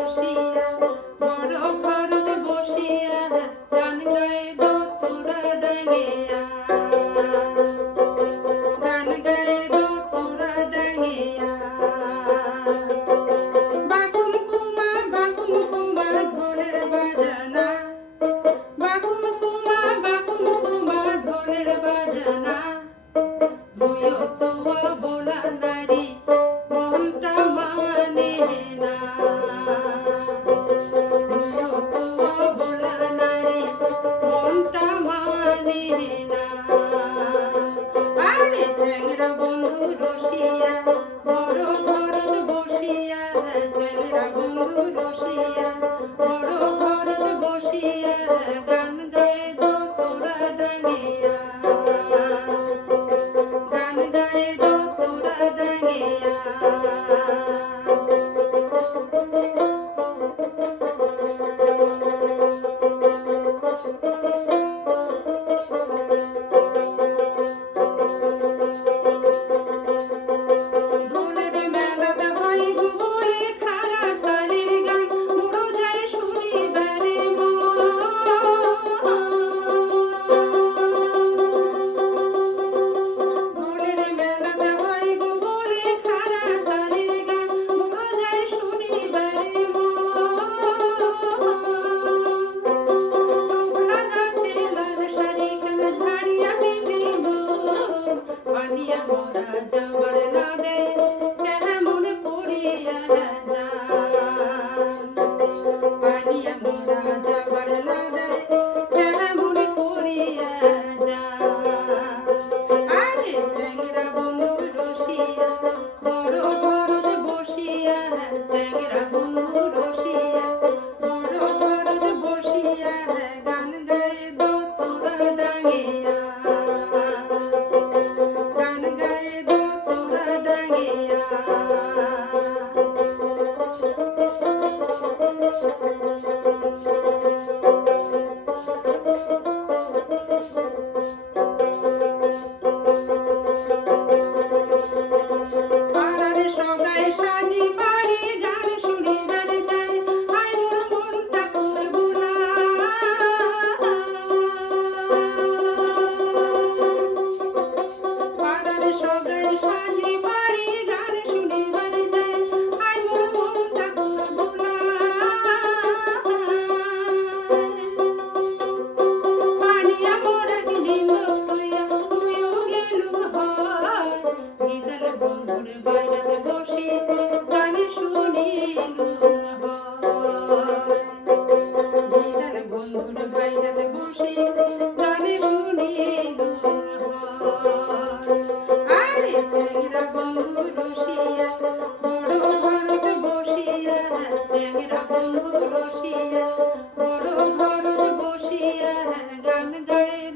রসিয়া বড় ঘরত বসিয়া গান গায় দোতরা ডাঙ্গিয়া গান গায় দোতরা ডাঙ্গিয়া বাগুন কুমা ঢোলের বাজানা বাগুন কুমা ঢোলের বাজানা ভুয়ো তোয়া বোলা নারী মনটা মানে না ভুয়ো তোয়া বোলা নারী মনটা মানে না আরে চ্যাংরা বন্ধু রসিয়া বড় ঘরত বসিয়া চ্যাংরা বন্ধু রসিয়া বড় ঘরত বসিয়া গান গায়ে দোতরা ডাঙ্গিয়া গান গায়ে দোতরা ডাঙ্গিয়া ঢোলের মেলাতে হয় গোবরে খাড়া তারের গান উড়ো যায় শুনিবারে ঢোলের মেলাতে হয় গোবরে খাড়া তারের গান উড়ো যায় শুনিবারে তোমরা গাছে লাল শাড়ি কেন ঝাড়িয়া পিঁধিব পানিয়া মোরা যাবার না দে কেমন পড়িয়া পানিয়া মোরা যাবার না দে কেমন পড়িয়া আরে চ্যাংরা বন্ধু রসিয়া বড় ঘরত বসিয়া চ্যাংরা বন্ধু রসিয়া বড় ঘরত বসিয়া গান গায়ে দোতরা ডাঙ্গিয়া গান গায়ে দোতরা ডাঙ্গিয়া পাড়ারে সবাই সাজি বাড়ি গান শুনিবার যায় হায় মোর মনটা করবুলা পাড়ারে সবাই সাজি বাড়ি গান শুনিবার যায় হায় মোর মনটা করবুলা পানিয়া মোরা কি দিন তুইয়া তুইও গেলু হয় নিদান বন্ধুর বাইরাতে বসে গান শুনিলু নিদান বন্ধুর বাইরাতে বসে গান শুনিলু আরে চ্যাংরা বন্ধু রসিয়া বড় ঘরত বসিয়া চ্যাংরা বন্ধু রসিয়া বড় ঘরত বসিয়া গান গায়ে